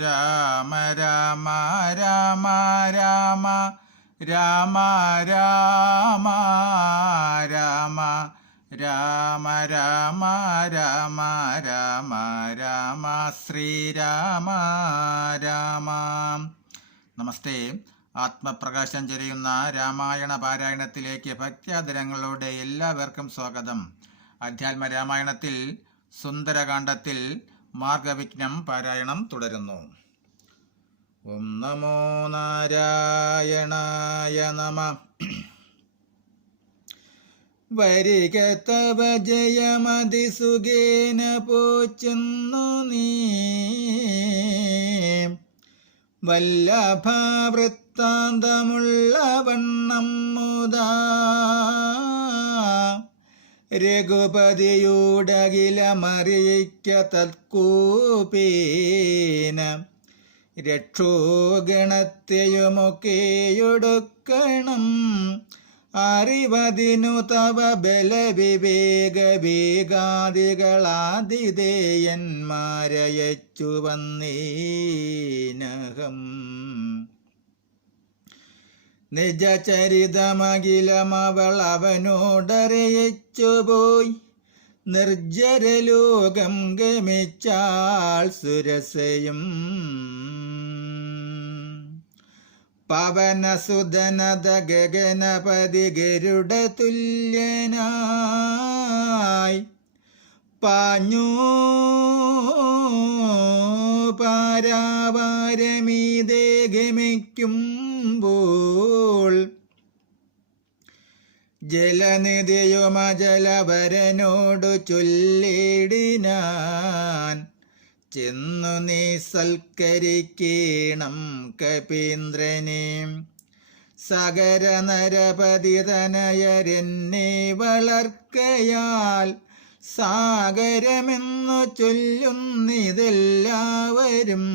രാമ രാമ രാമ രാമ രാമ രാമ രാമ രാമ രാമ രാമ രാമ രാമ ശ്രീരാമ രാമ. നമസ്തേ. ആത്മപ്രകാശം ചൊരിയുന്ന രാമായണ പാരായണത്തിലേക്ക് ഭക്ത്യാദരങ്ങളോടെ എല്ലാവർക്കും സ്വാഗതം. അധ്യാത്മ രാമായണത്തിൽ സുന്ദരകാന്ഡത്തിൽ മാർഗവിഘ്നം പാരായണം തുടരുന്നു. ഓം നമോ നാരായണായ നമഃ. വരിക തവ ജയമതിസുഖേന പോച്ചുന്നു നീ വല്ലഭവൃത്താന്തമുള്ള വണ്ണം മുതാ രഘുപതിയോടകിലമറിയിക്ക തത്കൂപേന രക്ഷോഗണത്തെയുമൊക്കെയൊടുക്കണം അറിവതിനു തവ ബലവിവേക വേഗാദികളാതിഥേയന്മാരയച്ചു വന്നീനഹം നിജചരിതമഖിലമവൾ അവനോടറിയിച്ചുപോയി നിർജ്ജരലോകം ഗമിച്ചാൾ സുരസയും പവനസുതനത ഗഗനപതി ഗരുഡ തുല്യനായി പാഞ്ഞു പാരാവാരമീതേ ഗമിക്കുമ്പോൾ ജലനിധിയുമജലവരനോടു ചൊല്ലിടിനാൻ ചെന്നു നീ സൽക്കരിക്കണം കപീന്ദ്രനെ സകര നരപതി തനയരെന്നെ വളർക്കയാൽ സാഗരമെന്നു ചൊല്ലുന്നിതെല്ലാവരും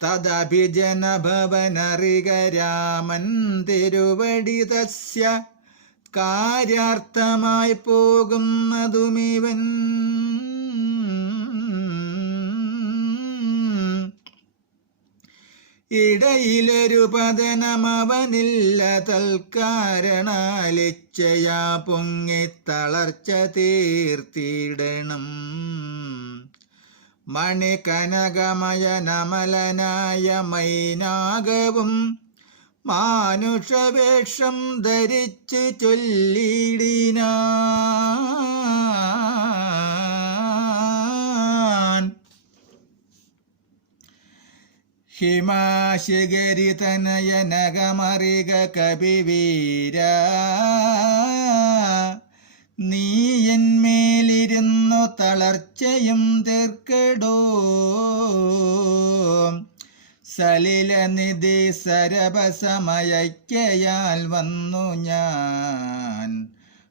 തദഭിജന ഭവനറിക രാമൻ തിരുവടി തസ്യ കാര്യാർത്ഥമായി പോകുന്നതുമിവൻ ഇടയിലൊരു പതനമവനില്ല തൽക്കാരണാലിച്ചയാ പൊങ്ങിത്തളർച്ച തീർത്തിടണം മണികനകമയനമലനായ മൈനാകവും മാനുഷവേഷം ധരിച്ചു ചൊല്ലിടിനാൻ ഹിമാശിഖരിതനയനകമറിക കപിവീര നീ എന്മേലിരുന്നു തളർച്ചയും തീർക്കടോ സലിലനിധി സരഭസമയക്കയാൽ വന്നു ഞാൻ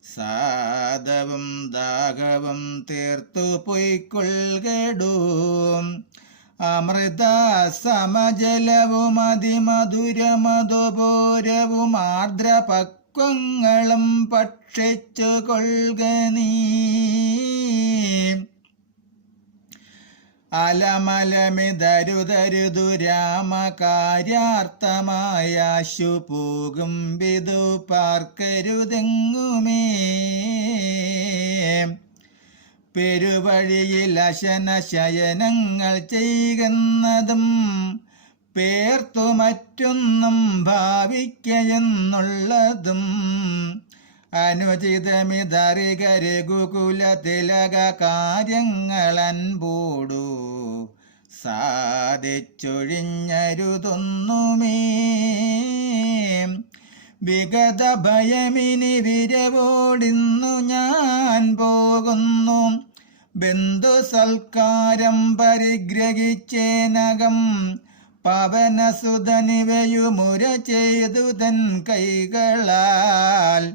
സാദവും ദാഹവും തീർത്തു പൊയ്ക്കൊള്ളുകടോ അമൃത സമജലവും അതിമധുരമധുപോരവും ആർദ്രപക്വങ്ങളും ഭക്ഷിച്ചു കൊള്ളുക നീ അലമലമിതരുതരുതു രാമകാര്യാർത്ഥമായാശു പോകും വിധു പാർക്കരുതെങ്ങുമേ പെരുവഴിയിൽ അശനശയനങ്ങൾ ചെയ്യുന്നതും പേർത്തു മറ്റൊന്നും ഭാവിക്കയെന്നുള്ളതും അനുചിതമിതറിക രഘുകുല തിലക കാര്യങ്ങളൻപോടു സാധിച്ചൊഴിഞ്ഞരുതൊന്നുമേ വിഗത ഭയമിനി വിരവോടിന്നു ഞാൻ പോകുന്നു ബന്ധു സൽക്കാരം പരിഗ്രഹിച്ചേനകം പവനസുതനിവയുമുര ചെയ്തു തൻ കൈകളാൽ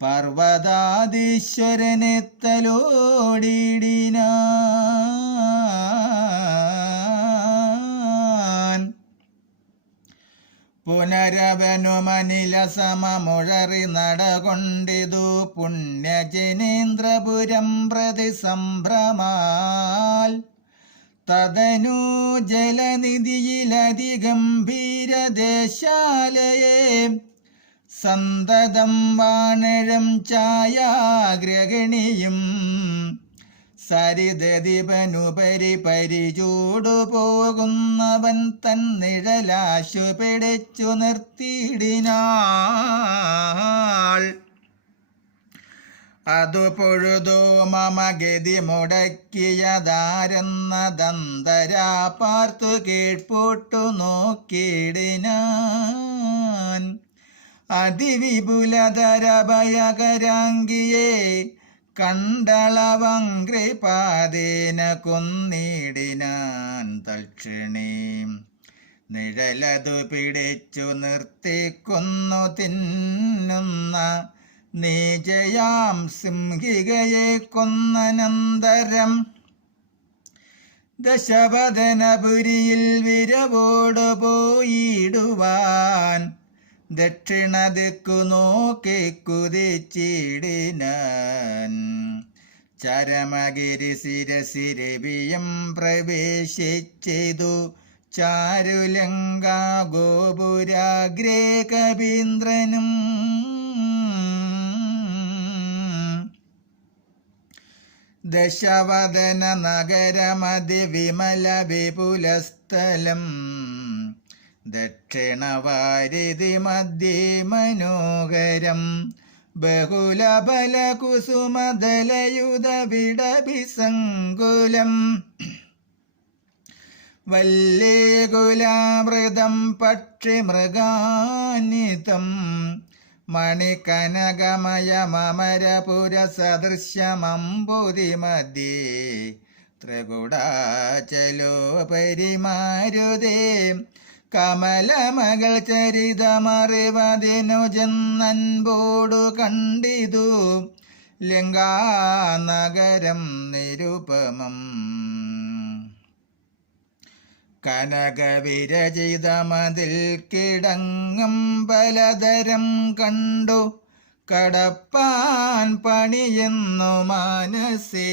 പർവ്വതാധീശ്വരനെ തലോടിനാൻ പുനരവനുമനില സമമുഴറി നടകൊണ്ടിതു പുണ്യജനേന്ദ്രപുരം പ്രതി സംഭ്രമാൽ തദനു ജലനിധിയിലതിഗംഭീരദേശാലയെ സന്തതം വാണഴം ഛായാഗ്രഹണിയും സരിതദീപനുപരി പരിചൂടു പോകുന്നവൻ തൻ നിഴലാശു പിടിച്ചു നിർത്തിയിടിനാൾ. അതു പൊഴുതോ മമ ഗതി മുടക്കിയതാരെന്നതന്തരാ പാർത്തു കീഴ്പോട്ടു നോക്കിയിടിനാൻ. അതിവിപുലതര ഭയകരാംഗിയെ കണ്ടളവംഗ്രിപാദേന കൊന്നിടിനാൻ തൽക്ഷണേ. നിഴലതു പിടിച്ചു നിർത്തിക്കൊന്നു തിന്നുന്ന നീജയാം സിംഹികയെ കൊന്നനന്തരം ദശവദനപുരിയിൽ വിരവോടു പോയിടുവാൻ ദക്ഷിണദിക്കു നോക്കി കുതിച്ചിടിനാൻ. ചരമഗിരി ശിരസിരവിയും പ്രവേശിച്ചെയ്തു ചാരുലങ്കാ ഗോപുരാഗ്രേ കവീന്ദ്രനും. ദശവദന നഗരമതി വിമല വിപുലസ്ഥലം ദക്ഷിണവാരിധി മധ്യേ മനോഹരം ബഹുലബലകുസുമദലയുധ വിടഭിസങ്കുലം. വല്ലേകുലാമൃതം പക്ഷിമൃഗാനിതം മണികനകമയമരപുരസദൃശ്യമമ്പുതിമധ്യേ ത്രികുടാചലോപരിമാരുതേ കമലമകൾ ചരിതമറിവതിനു ചെന്നൻപോടു കണ്ടിതു ലങ്കാനഗരം നിരുപമം. കനകവിരചിതമതിൽ കിടങ്ങും പലതരം കണ്ടു കടപ്പാൻ പണിയെന്നു മനസ്സേ.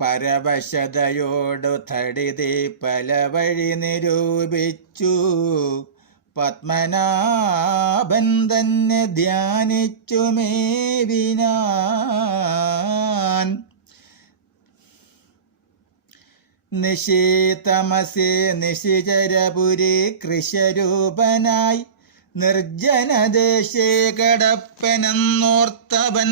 പരവശതയോടു തടിതി പല വഴി നിരൂപിച്ചു പത്മനാഭൻ തന്നെ ധ്യാനിച്ചു മേവിനാൻ. നിശീതമസേ നിശിചരപുരി കൃശരൂപനായി നിർജ്ജനദേശേ കടപ്പനെന്നോർത്തവൻ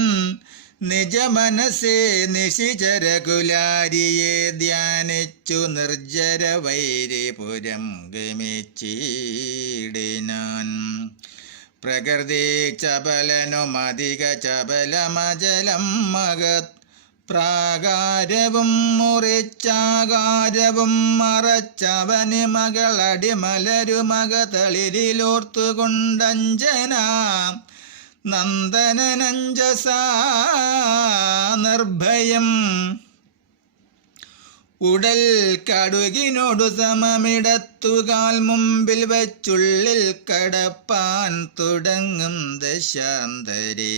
നിജമനസേ നിശിചരകുലാരിയെ ധ്യാനിച്ചു നിർജ്ജര വൈരിപുരം ഗമിച്ചിടിനാൻ. പ്രകൃതി ചപലനുമധിക ചപലമജലം മഹത് പ്രാകാരവും മുറിച്ചാകാരവും മറച്ചവന് മകളടിമലരുമകതളിരിലോർത്തുകൊണ്ടഞ്ജന നന്ദനനഞ്ജസാ നിർഭയം ഉടൽ കടുകിനോടു സമമിടത്തുകാൽ മുമ്പിൽ വച്ചുള്ളിൽ കടപ്പാൻ തുടങ്ങും ദശാന്തരേ.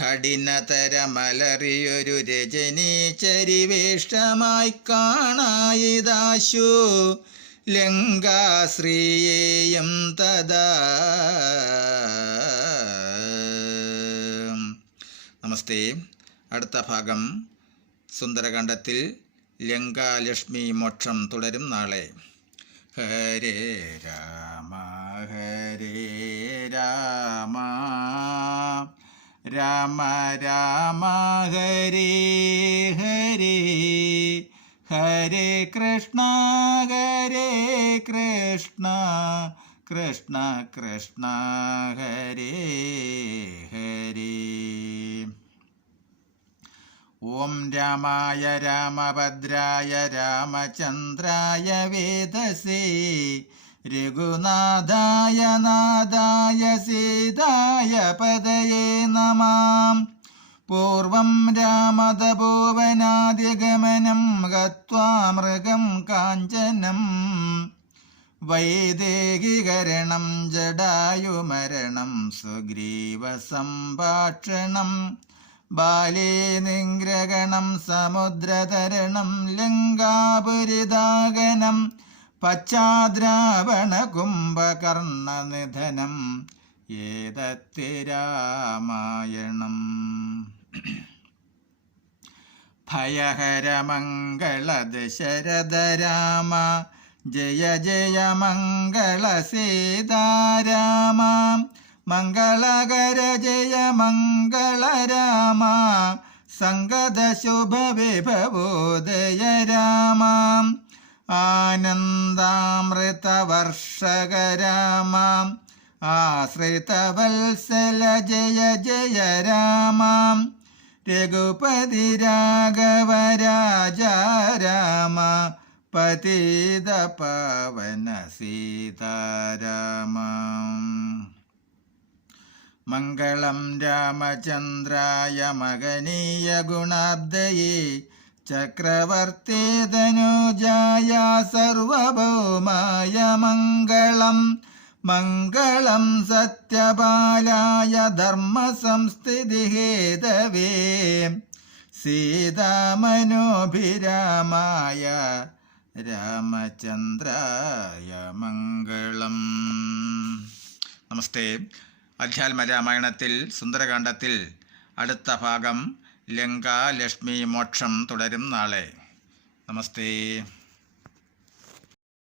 കഠിനതരമലറിയൊരു രജനീ ചരിവേഷമായി കാണായിതാശു ലങ്കാശ്രീയേയം തദാ. നമസ്തേ. അടുത്ത ഭാഗം സുന്ദരകാണ്ഡത്തിൽ ലങ്കാലക്ഷ്മി മോക്ഷം തുടരും നാളെ. ഹരേ രാമ ഹരേ രാമ രാമ രാമ ഹരേ ഹരേ ഹരേ കൃഷ്ണ കൃഷ്ണ കൃഷ്ണ ഹരേ ഹരേ. ഓം രാമായ രാമഭദ്രായ രാമചന്ദ്രായ വേദസേ രഘുനാഥായ നാഥായ സീതായ പദയേ നമാം. പൂർവം രാമതപോവനാദിഗമനം ഗത്വാ മൃഗം കാഞ്ചനം വൈദേഹികരണം ജടായുമരണം സുഗ്രീവ സംഭാഷണം ബാലേ നിഗ്രഹണം സമുദ്രതരണം ലങ്കാപുരിദാഗനം പശ്ചാദ്രാവണ കുംഭകർണനിധനം ഏതത്തി രാമായണം. ഭയഹരമംഗള ദശരഥ രാമ ജയ ജയ മംഗള സീതാരാമ മംഗളകര ജയ മംഗള രാമ സംഗത ശുഭ വിഭവോദയ രാമ ആനന്ദാമൃതവർഷക രാമ ആശ്രിതവത്സല ജയ ജയ രാമ രഘുപതി രാഘവ രാജ രാമ പതിത പവന സീതാരാമ. മംഗളം രാമചന്ദ്രായ മഹനീയ ഗുണാബ്ദയേ ചക്രവർത്തി തനുജായ സർവഭൗമായ മംഗളം. മംഗളം സത്യപാലായ ധർമ്മസംസ്ഥിതിഹേതവേ സീതാമനോഭിരാമായ രാമചന്ദ്രായ മംഗളം. നമസ്തേ. അധ്യാത്മ രാമായണത്തിൽ സുന്ദരകാന്ഡത്തിൽ അടുത്ത ഭാഗം ലങ്കാ ലക്ഷ്മി മോക്ഷം തുടരും നാളെ. നമസ്തേ.